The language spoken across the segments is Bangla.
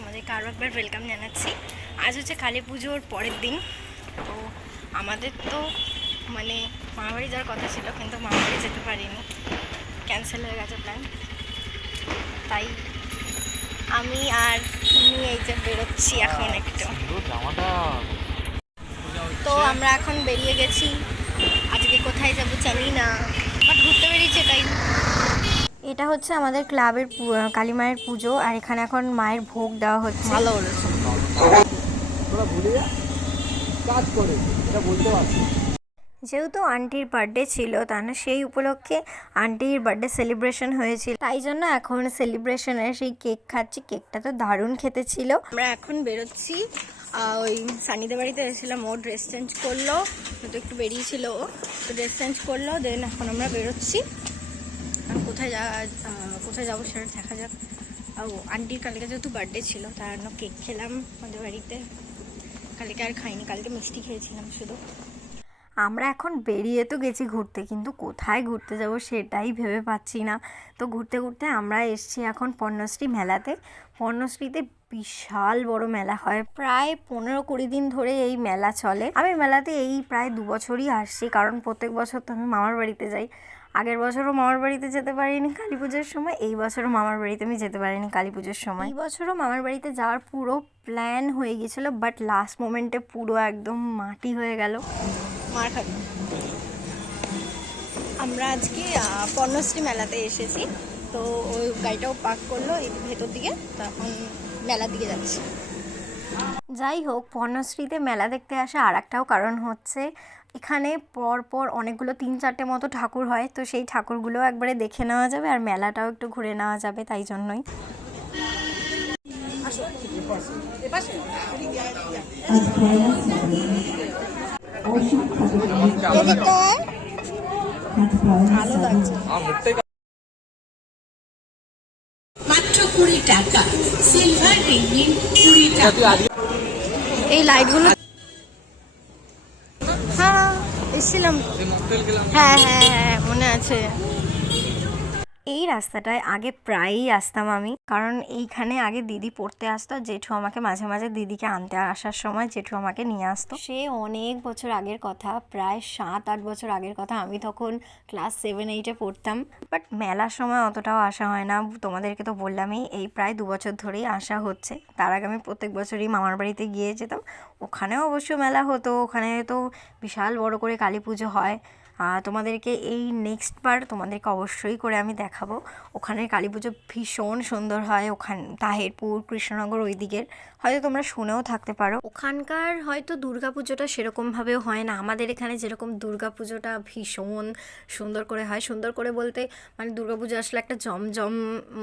তোমাদেরকে আরও একবার ওয়েলকাম জানাচ্ছি। আজ হচ্ছে কালী পুজোর পরের দিন। তো আমাদের তো মানে মামাবাড়ি যাওয়ার কথা ছিল কিন্তু মামাবাড়ি যেতে পারিনি। ক্যান্সেল হয়ে গেছে প্ল্যান তাই আমি আর তুমি এই যে বেরোচ্ছি এখন একটু। তো আমরা এখন বেরিয়ে গেছি। আজকে কোথায় যাব জানি না বাট ঘুরতে বেরিয়েছে তাই। এটা হচ্ছে আমাদের ক্লাবের কালী মায়ের পুজো আর এখানে এখন মায়ের ভোগ দেওয়া হচ্ছে। ভালো ভুলে যা। কাজ করে এটা বলতে পারছি যেহেতু আন্টির বার্থডে ছিল তা না সেই উপলক্ষে আন্টির বার্থডে সেলিব্রেশন হয়েছিল। তাই জন্য এখন সেলিব্রেশনের সেই কেক খাচ্ছি। কেকটা তো দারুণ খেতে ছিল। আমরা এখন বেরোচ্ছি। ওই সানিদের বাড়িতে এসেছিলাম। ও ড্রেস চেঞ্জ করল। তো একটু বেরিয়েছিল ও। তো ড্রেস চেঞ্জ করল দেন এখন আমরা বেরোচ্ছি। কোথায় যা কোথায় যাব সেটা দেখা যাক। ও আন্টির কালকে যেহেতু বার্থডে ছিল, তার জন্য কেক খেলাম আমাদের বাড়িতে। কালকে আর খাইনি, কালকে মিষ্টি খেয়েছিলাম শুধু। আমরা এখন বেরিয়ে তো গেছি ঘুরতে, কিন্তু কোথায় ঘুরতে যাব সেটাই ভেবে পাচ্ছি না। তো ঘুরতে ঘুরতে আমরা এসছি এখন পর্ণশ্রী মেলাতে। পর্ণশ্রীতে বিশাল বড় মেলা হয়। প্রায় পনেরো কুড়ি দিন ধরে এই মেলা চলে। আমি মেলাতে এই প্রায় দু বছরই আসছি, কারণ প্রত্যেক বছর তো আমি মামার বাড়িতে যাই। আগের বছরও মামার বাড়িতে যেতে পারিনি কালী পুজোর সময় এই বছরও মামার বাড়িতে আমি যেতে পারিনি কালী পুজোর সময়। এই বছরও মামার বাড়িতে যাওয়ার পুরো প্ল্যান হয়ে গেছিল বাট লাস্ট মোমেন্টে পুরো একদম মাটি হয়ে গেল। মার খাবি আমরা আজকে পর্ণশ্রী মেলাতে এসেছি তো ওই গাড়িটাও পার্ক করল এই ভেতর দিকে তখন মেলার দিকে যাচ্ছি। যাই হোক পর্ণশ্রীতে মেলা দেখতে আসা আর একটাও কারণ হচ্ছে এখানে পর পর অনেকগুলো তিন চারটে মতো ঠাকুর হয় তো সেই ঠাকুরগুলো একবারে দেখে নেওয়া যাবে আর মেলাটাও একটু ঘুরে নেওয়া যাবে তাই জন্যই। আমার সিলভার রিংগিং কুড়ি এই লাইটগুলো হ্যাঁ এসেছিলাম। হ্যাঁ হ্যাঁ হ্যাঁ মনে আছে। এই রাস্তাটায় আগে প্রায়ই আসতাম আমি। কারণ এইখানে আগে দিদি পড়তে আসতো, জেঠু আমাকে মাঝে মাঝে দিদিকে আনতে আসার সময় জেঠু আমাকে নিয়ে আসতো। সে অনেক বছর আগের কথা, প্রায় সাত, আট বছর আগের কথা আমি তখন ক্লাস সেভেন এইটে পড়তাম। বাট মেলার সময় অতটাও আসা হয় না, তোমাদেরকে তো বললামই, এই প্রায় দু বছর ধরেই আসা হচ্ছে। তার আগে আমি প্রত্যেক বছরই মামার বাড়িতে গিয়ে যেতাম। ওখানেও অবশ্য মেলা হতো, ওখানে তো বিশাল বড় করে কালী পুজো হয়। তোমাদেরকে এই নেক্সট বার তোমাদেরকে অবশ্যই করে আমি দেখাবো। ওখানের কালী পুজো ভীষণ সুন্দর হয়, ওখান, তাহেরপুর, কৃষ্ণনগর ওই দিকের হয়তো তোমরা শুনেও থাকতে পারো। ওখানকার হয়তো পুজোটা সেরকমভাবেও হয় না। আমাদের এখানে যেরকম পুজোটা ভীষণ সুন্দর করে হয়। সুন্দর করে বলতে মানে পুজো আসলে একটা জমজম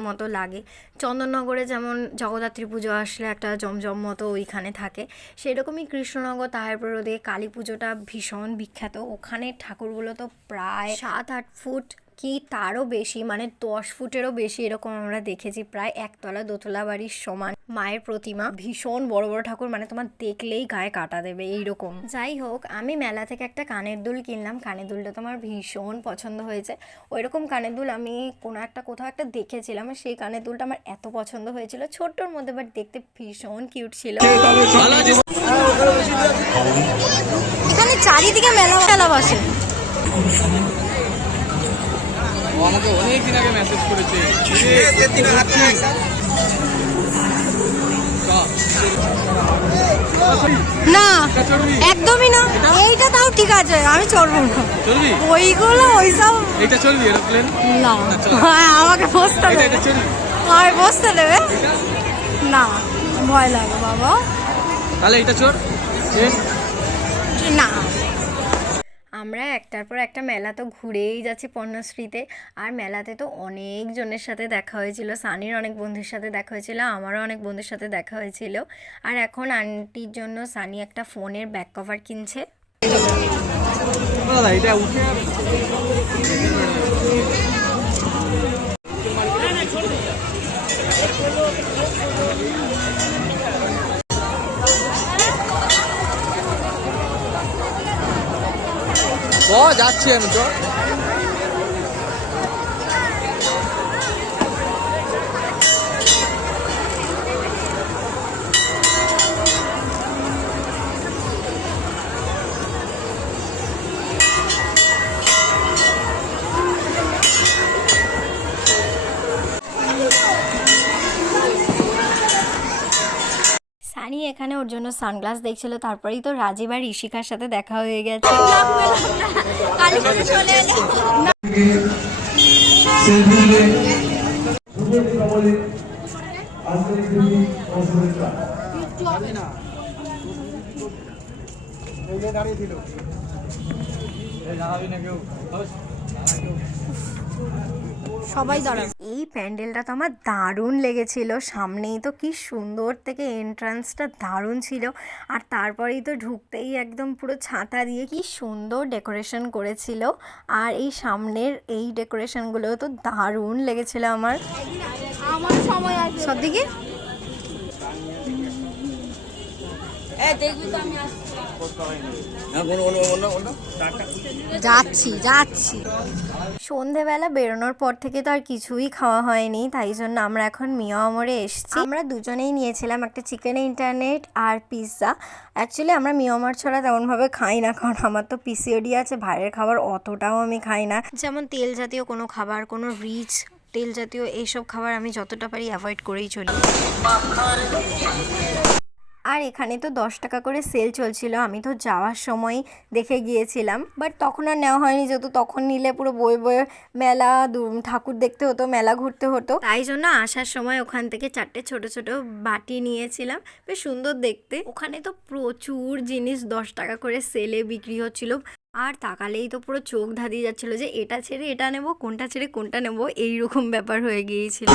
মতো লাগে। চন্দননগরে যেমন জগদ্ধাত্রী পুজো আসলে একটা জমজম মতো ওইখানে থাকে। সেরকমই কৃষ্ণনগর, তাহেরপুর ওদিকে কালী পুজোটা ভীষণ বিখ্যাত। ওখানে ঠাকুরগুলো তো প্রায় সাত আট ফুট কি তারও বেশি মানে দশ ফুটেরও বেশি এরকম আমরা দেখেছি। প্রায় একতলা দোতলা বাড়ির সমান। মায়ের প্রতিমা ভীষণ বড় বড় ঠাকুর মানে তোমার দেখলেই গায়ে কাটা দেবে এইরকম। যাই হোক আমি মেলা থেকে একটা কানের দুল কিনলাম। কানের দুলটা তো আমার ভীষণ পছন্দ হয়েছে। ওই রকম কানের দুল আমি কোনো একটা কোথাও একটা দেখেছিলাম সেই কানের দুলটা আমার এত পছন্দ হয়েছিল। ছোট্টর মধ্যে বাট দেখতে ভীষণ কিউট ছিল। এখানে চারিদিকে মেলা মেলা বসে। ও আমাকে অনেক দিন আগে মেসেজ করেছে। না একদমই না। এইটা তাও ঠিক আছে আমি চড়বো না। চলবি ওইগুলো ওইসব এইটা চলবি এরোপ্লেন না। হ্যাঁ আমাকে বসতে দেবে। এটা আমায় বসতে দেবে? না ভয় লাগে বাবা। তাহলে এটা এ, না। আমরা একটার পর একটা মেলা তো ঘুরেই যাচ্ছি পণ্যশ্রীতে। আর মেলাতে তো অনেকজনের সাথে দেখা হয়েছিল। সানির অনেক বন্ধুর সাথে দেখা হয়েছিল, আমারও অনেক বন্ধুর সাথে দেখা হয়েছিল। আর এখন আন্টির জন্য সানি একটা ফোনের ব্যাক কভার কিনছে। এটা উঠে ও যাচ্ছি আমি তো। সানি এখানে ওর জন্য সানগ্লাস দেখছিল, তারপরেই তো রাজীব আর ঋষিকার সাথে দেখা হয়ে গেছে। দাঁড়িয়ে কেউ সবাই দাঁড়াবে এই প্যান্ডেলটা তো আমার দারুণ লেগেছিল। সামনেই তো কি সুন্দর থেকে এন্ট্রান্সটা দারুণ ছিল। আর তারপরেই তো ঢুকতেই একদম পুরো ছাতা দিয়ে কি সুন্দর ডেকোরেশন করেছিল। আর এই সামনের এই ডেকোরেশনগুলো তো দারুণ লেগেছিল আমার। আমার সময় আছে সব দিকে যাচ্ছি যাচ্ছি। সন্ধেবেলা বেরোনোর পর থেকে তো আর কিছুই খাওয়া হয়নি তাই জন্য আমরা এখন মিয়া আমরে এসেছি। আমরা দুজনেই নিয়েছিলাম একটা চিকেন ইন্টারনেট আর পিৎজা। অ্যাকচুয়ালি আমরা মিয়ামার ছাড়া তেমনভাবে খাই না কারণ আমার তো পিসিওডি আছে বাইরের খাবার অতটাও আমি খাই না। যেমন তেল জাতীয় কোনো খাবার কোনো রিচ তেল জাতীয় এইসব খাবার আমি যতটা পারি অ্যাভয়েড করেই চলি। আর এখানে তো দশ টাকা করে সেল চলছিল। আমি তো যাওয়ার সময় দেখে গিয়েছিলাম বাট তখন আর নেওয়া হয়নি যেহেতু তখন নিলে পুরো বয়ে বয়ে মেলা ঠাকুর দেখতে হতো, মেলা ঘুরতে হতো। তাই জন্য আসার সময় ওখান থেকে চারটে ছোট ছোট বাটি নিয়েছিলাম, বেশ সুন্দর দেখতে। ওখানে তো প্রচুর জিনিস দশ টাকা করে সেলে বিক্রি হচ্ছিল। আর তাকালেই তো পুরো চোখ ধাঁধিয়ে যাচ্ছিল যে এটা ছেড়ে এটা নেব, কোনটা ছেড়ে কোনটা নেব, এইরকম ব্যাপার হয়ে গিয়েছিল।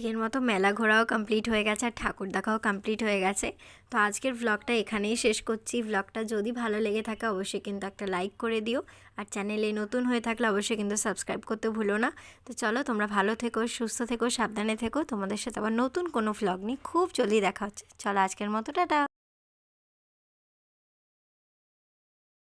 আজকের মতো মেলা ঘোরাও কমপ্লিট হয়ে গেছে আর ঠাকুর দেখাও কমপ্লিট হয়ে গেছে। তো আজকের ভ্লগটা এখানেই শেষ করছি। ভ্লগটা যদি ভালো লেগে থাকে অবশ্যই কিন্তু একটা লাইক করে দিও। আর চ্যানেলে নতুন হয়ে থাকলে অবশ্যই কিন্তু সাবস্ক্রাইব করতে ভুলো না। তো চলো, তোমরা ভালো থেকো, সুস্থ থেকো, সাবধানে থেকো। তোমাদের সাথে আবার নতুন কোনো ভ্লগ নিয়ে খুব জলদি দেখা হচ্ছে। চলো, আজকের মতো, টাটা!